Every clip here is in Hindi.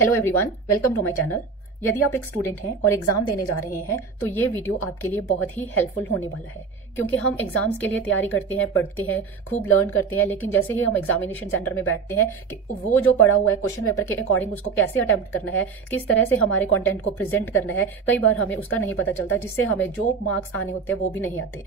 Hello everyone, welcome to my channel. यदि आप एक स्टूडेंट हैं और एग्जाम देने जा रहे हैं तो ये वीडियो आपके लिए बहुत ही हेल्पफुल होने वाला है, क्योंकि हम एग्जाम्स के लिए तैयारी करते हैं, पढ़ते हैं, खूब लर्न करते हैं, लेकिन जैसे ही हम एग्जामिनेशन सेंटर में बैठते हैं कि वो जो पढ़ा हुआ है क्वेश्चन पेपर के अकॉर्डिंग उसको कैसे अटेम्प्ट करना है, किस तरह से हमारे कंटेंट को प्रेजेंट करना है, कई बार हमें उसका नहीं पता चलता, जिससे हमें जो मार्क्स आने होते हैं वो भी नहीं आते।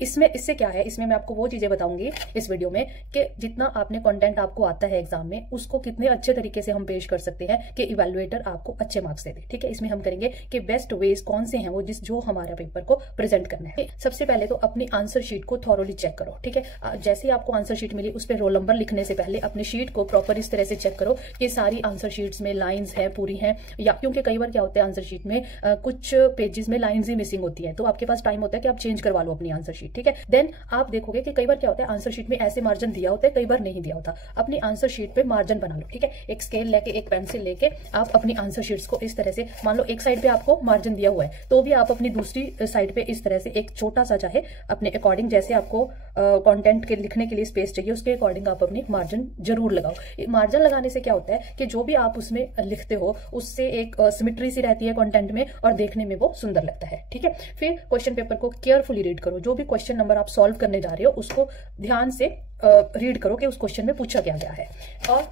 इससे क्या है, इसमें मैं आपको वो चीजें बताऊंगी इस वीडियो में कि जितना आपने कंटेंट आपको आता है एग्जाम में, उसको कितने अच्छे तरीके से हम पेश कर सकते हैं कि इवैल्यूएटर आपको अच्छे मार्क्स दे दे। ठीक है, इसमें हम करेंगे कि बेस्ट वेज कौन से हैं वो जो हमारा पेपर को प्रेजेंट करना है। सबसे पहले तो अपनी आंसर शीट को थॉरोली चेक करो। ठीक है, जैसे ही आपको आंसर शीट मिली उस पर रोल नंबर लिखने से पहले अपनी शीट को प्रॉपर इस तरह से चेक करो कि सारी आंसर शीट्स में लाइन्स है पूरी हैं, या क्योंकि कई बार क्या होता है आंसर शीट में कुछ पेजेस में लाइन्स ही मिसिंग होती है, तो आपके पास टाइम होता है कि आप चेंज करवा लो अपनी आंसर शीट। ठीक है, देन आप देखोगे कि कई बार क्या होता है आंसर शीट में ऐसे मार्जिन दिया होता है, कई बार नहीं दिया होता। अपनी आंसर शीट पे मार्जिन बना लो। ठीक है, एक स्केल लेके, एक पेंसिल लेके आप अपनी आंसर शीट्स को इस तरह से, मान लो एक साइड पे आपको मार्जिन दिया हुआ है तो भी आप अपनी दूसरी साइड पे इस तरह से एक छोटा सा, चाहे अपने अकॉर्डिंग, जैसे आपको कंटेंट के लिखने के लिए स्पेस चाहिए उसके अकॉर्डिंग आप अपनी मार्जिन जरूर लगाओ। मार्जिन लगाने से क्या होता है कि जो भी आप उसमें लिखते हो उससे एक सिमेट्री सी रहती है कंटेंट में और देखने में वो सुंदर लगता है। ठीक है, फिर क्वेश्चन पेपर को केयरफुली रीड करो। जो भी क्वेश्चन नंबर आप सॉल्व करने जा रहे हो उसको ध्यान से रीड करो कि उस क्वेश्चन में पूछा क्या गया है। और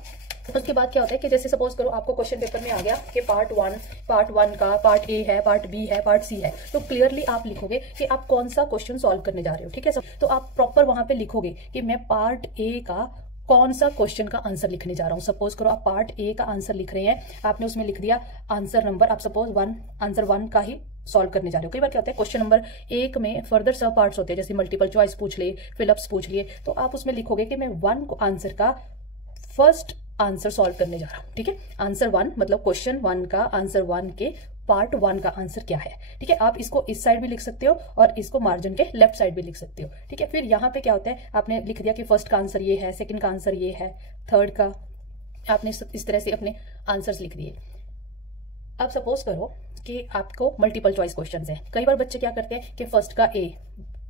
उसके बाद क्या होता है कि जैसे सपोज करो आपको क्वेश्चन पेपर में आ गया कि पार्ट वन का पार्ट ए है, पार्ट बी है, पार्ट सी है, तो क्लियरली आप लिखोगे कि आप कौन सा क्वेश्चन सॉल्व करने जा रहे हो। ठीक है, तो आप प्रॉपर वहां पे लिखोगे कि मैं पार्ट ए का कौन सा क्वेश्चन का आंसर लिखने जा रहा हूं। सपोज करो आप पार्ट ए का आंसर लिख रहे हैं, आपने उसमें लिख दिया आंसर नंबर, आप सपोज आंसर वन का ही सॉल्व करने जा रहे हो। कई बार क्या होता है क्वेश्चन नंबर एक में फर्दर सब पार्ट्स होते हैं, जैसे मल्टीपल चॉइस पूछ लिए, फिलअप्स पूछ लिए, तो आप उसमें लिखोगे कि मैं वन आंसर का फर्स्ट आंसर सॉल्व करने जा रहा हूं। ठीक है, आंसर वन मतलब क्वेश्चन वन का आंसर वन के पार्ट वन का आंसर क्या है। ठीक है, आप इसको इस साइड भी लिख सकते हो और इसको मार्जिन के लेफ्ट साइड भी लिख सकते हो। ठीक है, फिर यहाँ पे क्या होता है, आपने लिख दिया कि फर्स्ट का आंसर ये है, सेकंड का आंसर ये है, थर्ड का, आपने इस तरह से अपने आंसर्स लिख दिए। अब सपोज करो कि आपको मल्टीपल चॉइस क्वेश्चंस है। कई बार बच्चे क्या करते हैं कि फर्स्ट का ए,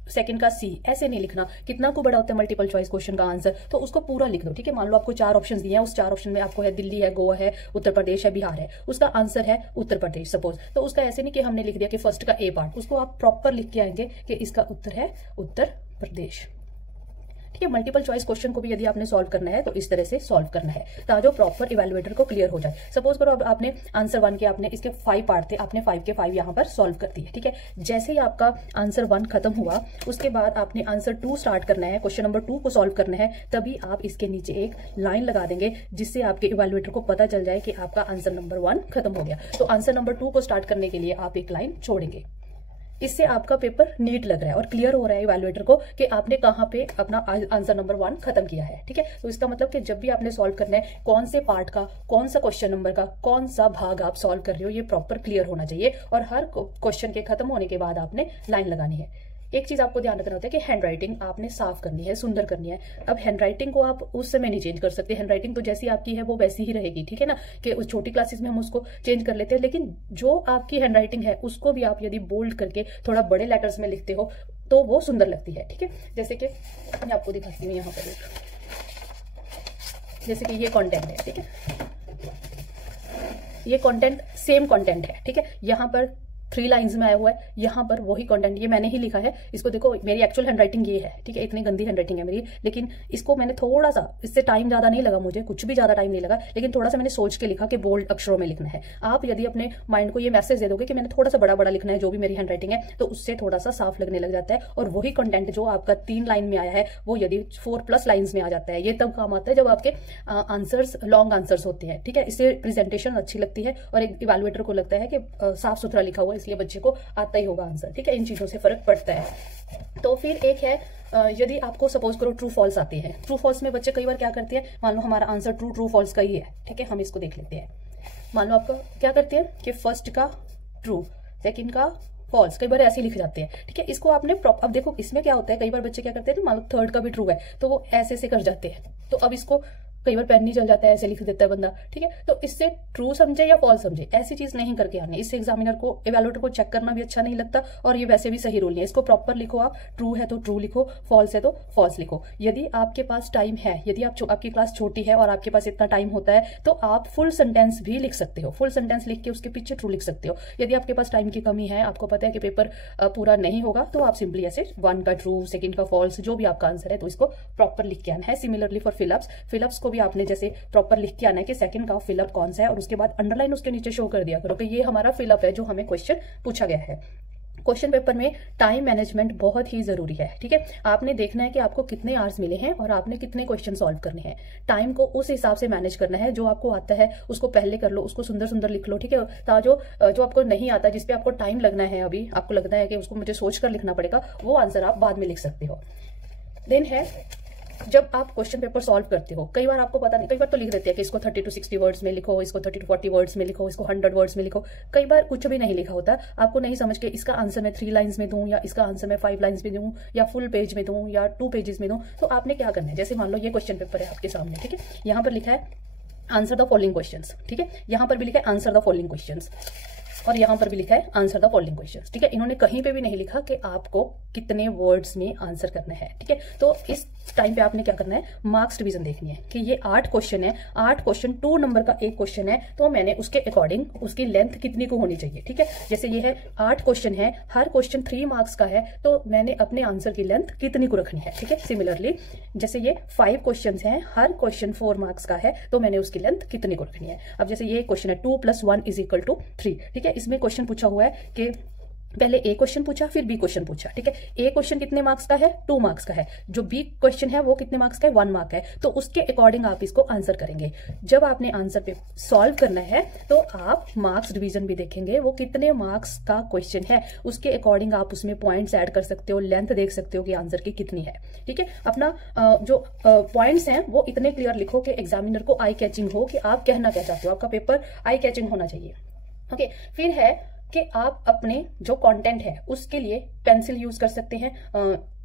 सेकंड का सी, ऐसे नहीं लिखना। कितना को बड़ा होता है मल्टीपल चॉइस क्वेश्चन का आंसर, तो उसको पूरा लिख दो। ठीक है, मान लो आपको 4 ऑप्शन दिए हैं, उस 4 ऑप्शन में आपको है दिल्ली है, गोवा है, उत्तर प्रदेश है, बिहार है, उसका आंसर है उत्तर प्रदेश सपोज, तो उसका ऐसे नहीं कि हमने लिख दिया कि फर्स्ट का ए पार्ट, उसको आप प्रॉपर लिख के आएंगे कि इसका उत्तर है उत्तर प्रदेश। ठीक है, मल्टीपल चॉइस क्वेश्चन को भी यदि आपने सॉल्व करना है तो इस तरह से सॉल्व करना है ताकि प्रॉपर इवैल्यूएटर को क्लियर हो जाए। सपोज करो अब आपने आंसर वन के, आपने इसके 5 पार्ट थे, आपने 5 के 5 यहाँ पर सॉल्व कर दिए। ठीक है, जैसे ही आपका आंसर वन खत्म हुआ उसके बाद आपने आंसर 2 स्टार्ट करना है, क्वेश्चन नंबर 2 को सॉल्व करना है, तभी आप इसके नीचे एक लाइन लगा देंगे जिससे आपके इवैल्यूएटर को पता चल जाए कि आपका आंसर नंबर 1 खत्म हो गया। तो आंसर नंबर 2 को स्टार्ट करने के लिए आप एक लाइन छोड़ेंगे। इससे आपका पेपर नीट लग रहा है और क्लियर हो रहा है इवैल्यूएटर को कि आपने कहाँ पे अपना आंसर नंबर 1 खत्म किया है। ठीक है, तो इसका मतलब कि जब भी आपने सॉल्व करना है, कौन से पार्ट का, कौन सा क्वेश्चन नंबर का, कौन सा भाग आप सॉल्व कर रहे हो, ये प्रॉपर क्लियर होना चाहिए। और हर क्वेश्चन के खत्म होने के बाद आपने लाइन लगानी है। एक चीज आपको ध्यान रखना होता है कि हैंडराइटिंग आपने साफ करनी है, सुंदर करनी है। अब हैंडराइटिंग को आप उस समय नहीं चेंज कर सकते, हैंडराइटिंग तो जैसी आपकी है वो वैसी ही रहेगी। ठीक है ना, कि उस छोटी क्लासेस में हम उसको चेंज कर लेते हैं, लेकिन जो आपकी हैंडराइटिंग है उसको भी आप यदि बोल्ड करके थोड़ा बड़े लेटर्स में लिखते हो तो वो सुंदर लगती है। ठीक है, जैसे कि मैं आपको दिखाती हूँ यहाँ पर, जैसे कि ये कॉन्टेंट है। ठीक है, ये कॉन्टेंट सेम कॉन्टेंट है। ठीक है, यहाँ पर 3 लाइन्स में आया हुआ है, यहाँ पर वही कंटेंट, ये मैंने ही लिखा है। इसको देखो, मेरी एक्चुअल हैंडराइटिंग ये है। ठीक है, इतनी गंदी हैंडराइटिंग है मेरी, लेकिन इसको मैंने थोड़ा सा, इससे टाइम ज्यादा नहीं लगा मुझे, कुछ भी ज्यादा टाइम नहीं लगा, लेकिन थोड़ा सा मैंने सोच के लिखा कि बोल्ड अक्षरों में लिखना है। आप यदि अपने माइंड को ये मैसेज दे दोगे कि मैंने थोड़ा सा बड़ा बड़ा लिखना है जो भी मेरी हैंडराइटिंग है, तो उससे थोड़ा सा साफ लगने लग जाता है। और वही कंटेंट जो आपका 3 लाइन में आया है वो यदि 4+ लाइन्स में आ जाता है, ये तब काम आता है जब आपके आंसर्स लॉन्ग आंसर्स होते हैं। ठीक है, इससे प्रेजेंटेशन अच्छी लगती है और एक इवैल्यूएटर को लगता है कि साफ सुथरा लिखा हुआ है, इसलिए बच्चे को आता ही होगा आंसर। ठीक है, इन चीजों से फर्क पड़ता है। तो फिर एक है, यदि आपको सपोज करो ट्रू फॉल्स आते हैं, ट्रू फॉल्स में बच्चे कई बार क्या करते हैं, मान लो हमारा आंसर ट्रू फॉल्स का ही है। ठीक है, हम इसको देख लेते हैं। मान लो आपका क्या करते हैं कि फर्स्ट का ट्रू, सेकंड का फॉल्स, कई बार ऐसे ही लिख जाते हैं। ठीक है, इसको आपने अब देखो इसमें क्या होता है, कई बार बच्चे क्या करते हैं, मान लो थर्ड का भी ट्रू है तो वो ऐसे से कर जाते हैं, तो अब इसको कई बार पेन नहीं चल जाता है, ऐसे लिख देता है बंदा, ठीक है। तो इससे ट्रू समझे या फॉल्स समझे, ऐसी चीज नहीं करके आने। इससे एग्जामिनर को, इवैल्यूएटर को चेक करना भी अच्छा नहीं लगता, और ये वैसे भी सही रूल नहीं है। इसको प्रॉपर लिखो आप, ट्रू है तो ट्रू लिखो, फॉल्स है तो फॉल्स लिखो। यदि आपके पास टाइम है, यदि आपकी क्लास छोटी है और आपके पास इतना टाइम होता है, तो आप फुल सेंटेंस भी लिख सकते हो। फुल सेंटेंस लिख के उसके पीछे ट्रू लिख सकते हो। यदि आपके पास टाइम की कमी है, आपको पता है कि पेपर पूरा नहीं होगा, तो आप सिंपली ऐसे 1 का ट्रू, सेकंड का फॉल्स, जो भी आपका आंसर है, तो इसको प्रॉपर लिख के आना है। सिमिलरली फॉर फिलअप्स को भी आपने जैसे प्रॉपर लिख के आना है कि सेकंड का फिलअप कौन सा है, और उसके बाद अंडरलाइन उसके नीचे शो कर दिया करो कि ये हमारा फिलअप है जो हमें क्वेश्चन पूछा गया है। क्वेश्चन पेपर में टाइम मैनेजमेंट बहुत ही जरूरी है, ठीक है। आपने देखना है कि आपको कितने आवर्स मिले हैं और आपने कितने क्वेश्चन सॉल्व करने हैं। टाइम को उस हिसाब से मैनेज करना है। जो आपको आता है उसको पहले कर लो, उसको सुंदर सुंदर लिख लो, ठीक है। जो आपको नहीं आता, जिसपे आपको टाइम लगना है, अभी आपको लगता है कि उसको मुझे सोचकर लिखना पड़ेगा, वो आंसर आप बाद में लिख सकते हो। देन है, जब आप क्वेश्चन पेपर सॉल्व करते हो, कई बार आपको पता नहीं, कई बार तो लिख देते हैं कि इसको 30 to 60 वर्ड्स में लिखो, इसको 30 to 40 वर्ड्स में लिखो, इसको 100 वर्ड्स में लिखो। कई बार कुछ भी नहीं लिखा होता, आपको नहीं समझ के इसका आंसर मैं 3 लाइन्स में दूं, या इसका आंसर मैं 5 लाइन्स में दूं, या फुल पेज में दूं, या 2 पेजेस में दूं। तो आपने क्या करना है, जैसे मान लो ये क्वेश्चन पेपर है आपके सामने, ठीक है। यहाँ पर लिखा है आंसर द फॉलोइंग क्वेश्चंस, ठीक है। यहाँ पर भी लिखा है आंसर द फॉलोइंग क्वेश्चंस, और यहाँ पर भी लिखा है आंसर द फॉलोइंग क्वेश्चंस, ठीक है। इन्होंने कहीं पे भी नहीं लिखा कि आपको कितने वर्ड्स में आंसर करना है, ठीक है। तो इस टाइम पे आपने क्या करना है, मार्क्स डिवीजन देखनी है कि ये 8 क्वेश्चन है, 8 क्वेश्चन 2 नंबर का एक क्वेश्चन है, तो मैंने उसके अकॉर्डिंग उसकी लेंथ कितनी को होनी चाहिए, ठीक है। जैसे ये है 8 क्वेश्चन है, हर क्वेश्चन 3 मार्क्स का है, तो मैंने अपने आंसर की लेंथ कितनी को रखनी है, ठीक है। सिमिलरली जैसे ये 5 क्वेश्चन हैं, हर क्वेश्चन 4 मार्क्स का है, तो मैंने उसकी लेंथ कितनी को रखनी है। अब जैसे ये क्वेश्चन है 2 + 1 = 3, ठीक है। इसमें क्वेश्चन पूछा हुआ है कि पहले ए क्वेश्चन पूछा, फिर बी क्वेश्चन पूछा, ठीक है। ए क्वेश्चन कितने मार्क्स का है, 2 मार्क्स का है। जो बी क्वेश्चन है वो कितने मार्क्स का है, 1 मार्क का है। तो उसके अकॉर्डिंग आप इसको आंसर करेंगे। जब आपने आंसर पे सॉल्व करना है, तो आप मार्क्स डिवीजन भी देखेंगे, वो कितने मार्क्स का क्वेश्चन है, उसके अकॉर्डिंग आप उसमें पॉइंट्स ऐड कर सकते हो, लेंथ देख सकते हो कि आंसर की कितनी है, ठीक है। अपना जो पॉइंट्स हैं वो इतने क्लियर लिखो कि एग्जामिनर को आई कैचिंग हो कि आप कहना क्या चाहते हो। आपका पेपर आई कैचिंग होना चाहिए, ओके। फिर है कि आप अपने जो कंटेंट है उसके लिए पेंसिल यूज कर सकते हैं,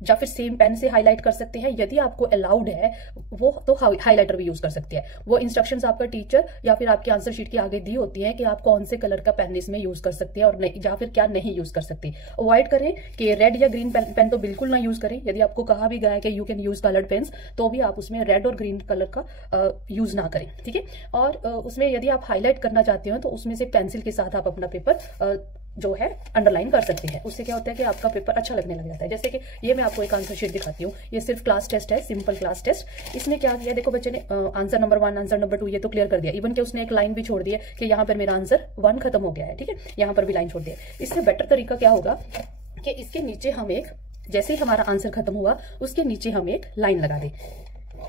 या फिर सेम पेन से हाईलाइट कर सकते हैं। यदि आपको अलाउड है वो, तो हाईलाइटर भी यूज कर सकते हैं। वो इंस्ट्रक्शंस आपका टीचर या फिर आपकी आंसर शीट के आगे दी होती है कि आप कौन से कलर का पेन इसमें यूज कर सकते हैं और नहीं, या फिर क्या नहीं यूज कर सकते। अवॉइड करें कि रेड या ग्रीन पेन तो बिल्कुल ना यूज करें। यदि आपको कहा भी गया है कि you can use coloured pens, तो भी आप उसमें रेड और ग्रीन कलर का यूज ना करें, ठीक है। और उसमें यदि आप हाईलाइट करना चाहते हो, तो उसमें से पेंसिल के साथ आप अपना पेपर जो है अंडरलाइन कर सकते हैं। उससे क्या होता है कि आपका पेपर अच्छा लगने लग जाता है। जैसे कि ये मैं आपको एक आंसर शीट दिखाती हूँ, ये सिर्फ क्लास टेस्ट है, सिंपल क्लास टेस्ट। इसमें क्या किया, देखो बच्चे ने आंसर नंबर 1, आंसर नंबर 2 ये तो क्लियर कर दिया। इवन कि उसने एक लाइन भी छोड़ दी है कि यहाँ पर मेरा आंसर 1 खत्म हो गया है, ठीक है। यहाँ पर भी लाइन छोड़ दिया। इससे बेटर तरीका क्या होगा कि इसके नीचे हम एक, जैसे ही हमारा आंसर खत्म हुआ उसके नीचे हम एक लाइन लगा दें।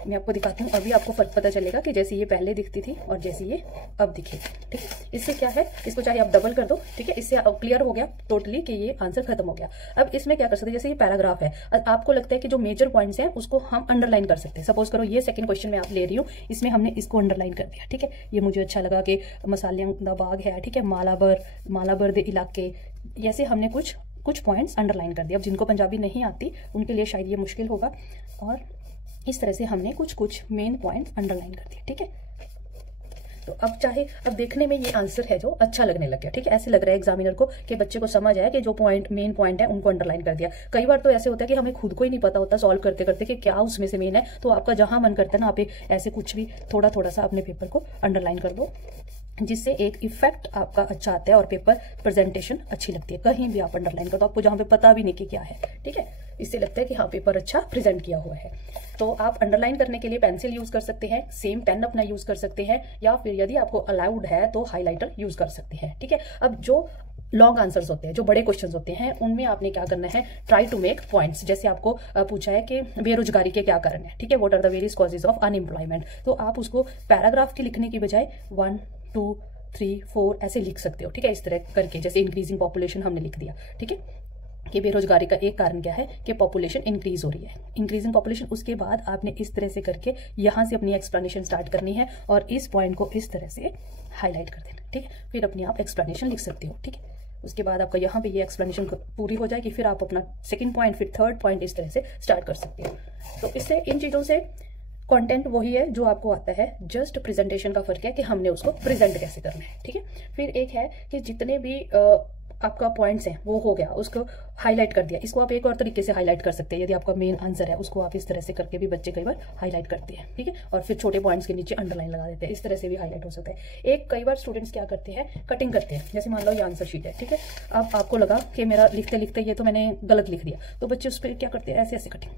मैं आपको दिखाती हूँ, अभी आपको फर्क पता चलेगा कि जैसे ये पहले दिखती थी और जैसे ये अब दिखेगी, ठीक है। इससे क्या है, इसको चाहे आप डबल कर दो, ठीक है। इससे क्लियर हो गया टोटली कि ये आंसर खत्म हो गया। अब इसमें क्या कर सकते हैं, जैसे ये पैराग्राफ है, आपको लगता है कि जो मेजर पॉइंट्स हैं उसको हम अंडरलाइन कर सकते हैं। सपोज करो ये सेकंड क्वेश्चन में आप ले रही हूँ, इसमें हमने इसको अंडरलाइन कर दिया, ठीक है। ये मुझे अच्छा लगा कि मसालियां दा बाग है, ठीक है, मालाबर दे इलाके, जैसे हमने कुछ पॉइंट्स अंडरलाइन कर दिया। अब जिनको पंजाबी नहीं आती उनके लिए शायद ये मुश्किल होगा, और इस तरह से हमने कुछ मेन पॉइंट अंडरलाइन कर दिए, ठीक है। तो अब देखने में ये आंसर है जो अच्छा लगने लग गया, ठीक है। ऐसे लग रहा है एग्जामिनर को कि बच्चे को समझ आया कि जो मेन पॉइंट है उनको अंडरलाइन कर दिया। कई बार तो ऐसे होता है कि हमें खुद को ही नहीं पता होता सॉल्व करते करते कि क्या उसमें से मेन है। तो आपका जहां मन करता है ना, आप ऐसे कुछ भी थोड़ा सा अपने पेपर को अंडरलाइन कर दो, जिससे एक इफेक्ट आपका अच्छा आता है और पेपर प्रेजेंटेशन अच्छी लगती है। कहीं भी आप अंडरलाइन कर दो, आपको जहां पे पता भी नहीं कि क्या है, ठीक है। इससे लगता है कि हाँ पेपर अच्छा प्रेजेंट किया हुआ है। तो आप अंडरलाइन करने के लिए पेंसिल यूज कर सकते हैं, सेम पेन अपना यूज कर सकते हैं, या फिर यदि आपको अलाउड है तो हाईलाइटर यूज कर सकते हैं, ठीक है। अब जो लॉन्ग आंसर्स होते हैं, जो बड़े क्वेश्चंस होते हैं, उनमें आपने क्या करना है, ट्राई टू मेक पॉइंट्स। जैसे आपको पूछा है कि बेरोजगारी के क्या कारण है, ठीक है, what are the various causes of unemployment, तो आप उसको पैराग्राफ के लिखने की बजाय 1, 2, 3, 4 ऐसे लिख सकते हो, ठीक है। इस तरह करके जैसे इंक्रीजिंग पॉपुलेशन हमने लिख दिया, ठीक है, कि बेरोजगारी का एक कारण क्या है कि पॉपुलेशन इंक्रीज हो रही है, इंक्रीजिंग पॉपुलेशन। उसके बाद आपने इस तरह से करके यहाँ से अपनी एक्सप्लेनेशन स्टार्ट करनी है और इस पॉइंट को इस तरह से हाईलाइट कर देना, ठीक है। फिर अपनी आप एक्सप्लेनेशन लिख सकते हो, ठीक है। उसके बाद आपका यहाँ पे ये एक्सप्लेनेशन पूरी हो जाएगी, फिर आप अपना सेकंड पॉइंट, फिर थर्ड पॉइंट इस तरह से स्टार्ट कर सकते हो। तो इससे इन चीज़ों से कंटेंट वही है जो आपको आता है, जस्ट प्रेजेंटेशन का फर्क है कि हमने उसको प्रेजेंट कैसे करना है। ठीक है, फिर एक है कि जितने भी आपका पॉइंट्स हैं वो हो गया, उसको हाईलाइट कर दिया। इसको आप एक और तरीके से हाईलाइट कर सकते हैं, यदि आपका मेन आंसर है उसको आप इस तरह से करके भी बच्चे कई बार हाईलाइट करते हैं। ठीक है, और फिर छोटे पॉइंट्स के नीचे अंडरलाइन लगा देते हैं, इस तरह से भी हाईलाइट हो सकता है। एक कई बार स्टूडेंट्स क्या करते हैं, कटिंग करते हैं। जैसे मान लो ये आंसर शीट है, ठीक है, अब आपको लगा कि मेरा लिखते लिखते ये तो मैंने गलत लिख दिया, तो बच्चे उस पर क्या करते हैं, ऐसे ऐसे कटिंग,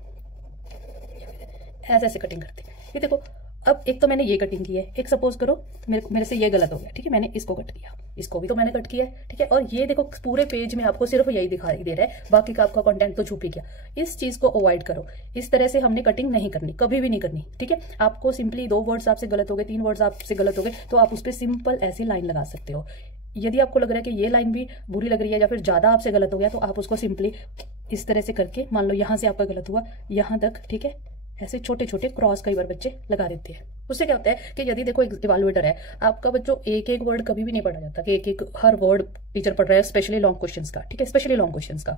ऐसे ऐसे कटिंग करते हैं। ये देखो, अब एक तो मैंने ये कटिंग की है, एक सपोज करो मेरे से ये गलत हो गया, ठीक है, मैंने इसको कट किया, इसको भी तो मैंने कट किया है। ठीक है, और ये देखो पूरे पेज में आपको सिर्फ यही दिखाई दे रहा है, बाकी का आपका कंटेंट तो छुप ही गया। इस चीज को अवॉइड करो, इस तरह से हमने कटिंग नहीं करनी, कभी भी नहीं करनी। ठीक है, आपको सिंपली 2 वर्ड्स आपसे गलत हो गए, 3 वर्ड्स आपसे गलत हो गए, तो आप उस पर सिंपल ऐसी लाइन लगा सकते हो। यदि आपको लग रहा है कि ये लाइन भी बुरी लग रही है या फिर ज्यादा आपसे गलत हो गया, तो आप उसको सिंपली इस तरह से करके, मान लो यहाँ से आपका गलत हुआ यहाँ तक, ठीक है, ऐसे छोटे छोटे क्रॉस कई बार बच्चे लगा देते हैं। उससे क्या होता है कि यदि देखो इवैल्यूएटर है आपका, बच्चों एक एक वर्ड कभी भी नहीं पढ़ा जाता कि एक एक हर वर्ड टीचर पढ़ रहा है, स्पेशली लॉन्ग क्वेश्चंस का। ठीक है, स्पेशली लॉन्ग क्वेश्चंस का।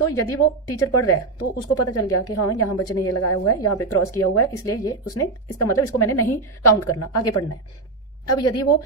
तो यदि वो टीचर पढ़ रहा है तो उसको पता चल गया कि हाँ यहाँ बच्चे ने ये लगाया हुआ है, यहाँ पे क्रॉस किया हुआ है, इसलिए ये उसने, इसका मतलब इसको मैंने नहीं काउंट करना, आगे पढ़ना है। अब यदि वो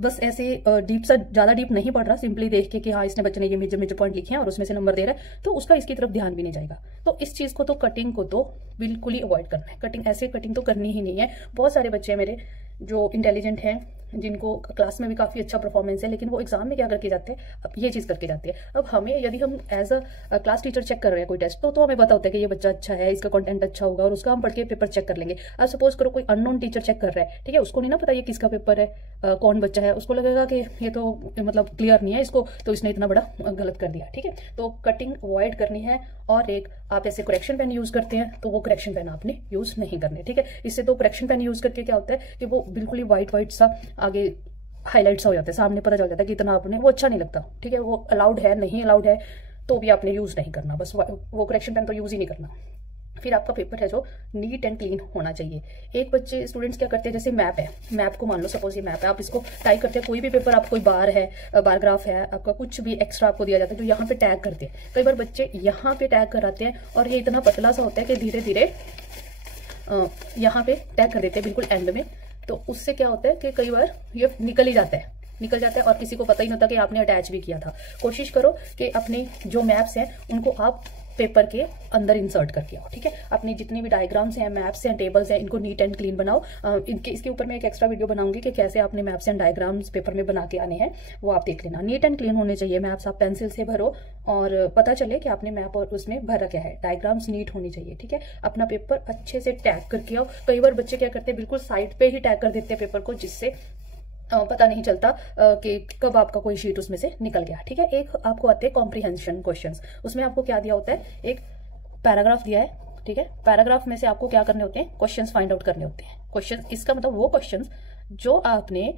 बस ऐसे डीप सा, ज्यादा डीप नहीं पढ़ रहा, सिंपली देख के कि हाँ इसने बच्चे ने ये मेजर मेजर पॉइंट लिखे हैं और उसमें से नंबर दे रहा है, तो उसका इसकी तरफ ध्यान भी नहीं जाएगा। तो इस चीज को तो, कटिंग को तो बिल्कुल ही अवॉइड करना है। कटिंग, ऐसे कटिंग तो करनी ही नहीं है। बहुत सारे बच्चे मेरे जो इंटेलिजेंट हैं, जिनको क्लास में भी काफी अच्छा परफॉर्मेंस है, लेकिन वो एग्जाम में क्या करके जाते हैं, अब ये चीज करके जाते हैं। अब हमें, यदि हम as a class teacher check कर रहे हैं कोई टेस्ट, तो हमें पता होता है कि ये बच्चा अच्छा है, इसका कंटेंट अच्छा होगा, और उसका हम पढ़ के पेपर चेक कर लेंगे। अब सपोज करो कोई अननोन टीचर चेक कर रहा है, ठीक है, उसको नहीं ना पता ये किसका पेपर है, कौन बच्चा है, उसको लगेगा कि ये तो मतलब क्लियर नहीं है इसको, तो इसने इतना बड़ा गलत कर दिया। ठीक है, तो कटिंग अवॉइड करनी है। और एक, आप ऐसे करेक्शन पेन यूज करते हैं तो वो करेक्शन पेन आपने यूज नहीं करने। ठीक है, इससे तो करेक्शन पेन यूज करके क्या होता है कि वो बिल्कुल ही व्हाइट सा आगे हाईलाइट सा हो जाता है, सामने पता चल जाता है कि इतना आपने, वो अच्छा नहीं लगता। ठीक है, वो अलाउड है, नहीं अलाउड है तो भी आपने यूज नहीं करना, बस वो करेक्शन पेन तो यूज ही नहीं करना। फिर आपका पेपर है जो नीट एंड क्लीन होना चाहिए। एक बच्चे स्टूडेंट्स क्या करते हैं, जैसे मैप है, मैप को मान लो सपोज ये मैप है, आप इसको टाइप करते हैं, कोई भी पेपर, आप कोई बार है, बार ग्राफ है, आपका कुछ भी एक्स्ट्रा आपको दिया जाता है जो यहाँ पे टैग करते हैं। कई बार बच्चे यहाँ पे टैग कराते हैं और ये इतना पतला सा होता है कि धीरे धीरे यहाँ पे टैग कर देते हैं बिल्कुल एंड में, तो उससे क्या होता है कि कई बार ये निकल ही जाता है और किसी को पता ही नहीं होता कि आपने अटैच भी किया था। कोशिश करो कि अपने जो मैप्स हैं उनको आप पेपर के अंदर इंसर्ट करके आओ। ठीक है, अपनी जितनी भी डायग्राम्स हैं, मैप्स हैं, टेबल्स हैं, इनको नीट एंड क्लीन बनाओ। इसके ऊपर मैं एक एक्स्ट्रा वीडियो बनाऊंगी कि कैसे आपने मैप्स एंड डायग्राम्स पेपर में बना के आने हैं, वो आप देख लेना। नीट एंड क्लीन होने चाहिए मैप्स, आप पेंसिल से भरो और पता चले कि आपने मैप और उसमें भरा क्या है। डायग्राम्स नीट होनी चाहिए। ठीक है, अपना पेपर अच्छे से टैग करके आओ। कई बार बच्चे क्या करते हैं, बिल्कुल साइड पे ही टैग कर देते हैं पेपर को, जिससे पता नहीं चलता कि कब आपका कोई शीट उसमें से निकल गया। ठीक है, एक आपको आते हैं कॉम्प्रिहेंशन क्वेश्चंस। उसमें आपको क्या दिया होता है, एक पैराग्राफ दिया है। ठीक है, पैराग्राफ में से आपको क्या करने होते हैं, क्वेश्चंस फाइंड आउट करने होते हैं। क्वेश्चन, इसका मतलब वो क्वेश्चंस जो आपने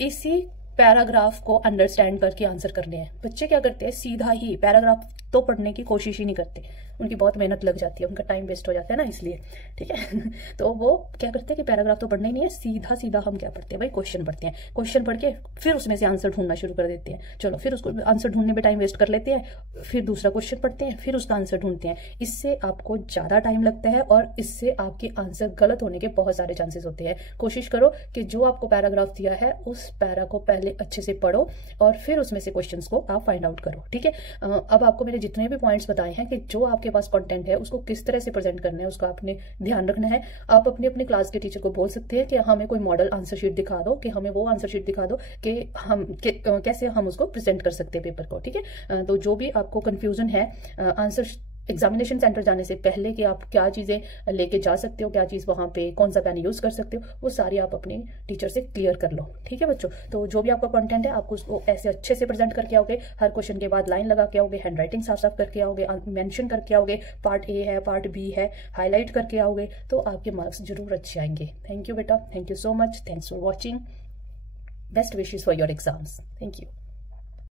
इसी पैराग्राफ को अंडरस्टैंड करके आंसर करने हैं। बच्चे क्या करते हैं, सीधा ही पैराग्राफ तो पढ़ने की कोशिश ही नहीं करते, उनकी बहुत मेहनत लग जाती है, उनका टाइम वेस्ट हो जाता है ना, इसलिए। ठीक है तो वो क्या करते हैं कि पैराग्राफ तो पढ़ना ही नहीं है, सीधा सीधा हम क्या पढ़ते हैं भाई, क्वेश्चन पढ़ते हैं। क्वेश्चन पढ़ के फिर उसमें से आंसर ढूंढना शुरू कर देते हैं। चलो, फिर उसको आंसर ढूंढने में टाइम वेस्ट कर लेते हैं, फिर दूसरा क्वेश्चन पढ़ते हैं, फिर उसका आंसर ढूंढते हैं। इससे आपको ज्यादा टाइम लगता है और इससे आपके आंसर गलत होने के बहुत सारे चांसेस होते हैं। कोशिश करो कि जो आपको पैराग्राफ दिया है उस पैरा को पहले अच्छे से पढ़ो और फिर उसमें से क्वेश्चंस को आप फाइंड आउट करो। ठीक है, अब आपको मैंने जितने भी पॉइंट्स बताए हैं कि जो आपके पास कंटेंट है उसको किस तरह से प्रेजेंट करना है, उसका आपने ध्यान रखना है। आप अपने अपने क्लास के टीचर को बोल सकते हैं कि हमें कोई मॉडल आंसर शीट दिखा दो, कि हमें वो आंसर शीट दिखा दो कि हम कैसे हम उसको प्रेजेंट कर सकते हैं पेपर को। ठीक है, तो जो भी आपको कंफ्यूजन है आंसर एग्जामिनेशन सेंटर जाने से पहले कि आप क्या चीजें लेके जा सकते हो, क्या चीज वहां पे कौन सा पेन यूज कर सकते हो, वो सारी आप अपने टीचर से क्लियर कर लो। ठीक है बच्चों, तो जो भी आपका कंटेंट है आपको उसको ऐसे अच्छे से प्रेजेंट करके आओगे, हर क्वेश्चन के बाद लाइन लगा के आओगे, हैंड राइटिंग साफ साफ करके आओगे, मेंशन करके आओगे, पार्ट ए है, पार्ट बी है, हाईलाइट करके आओगे, तो आपके मार्क्स जरूर अच्छे आएंगे। थैंक यू बेटा, thank you so much, thanks for watching, best wishes for your exams, thank you.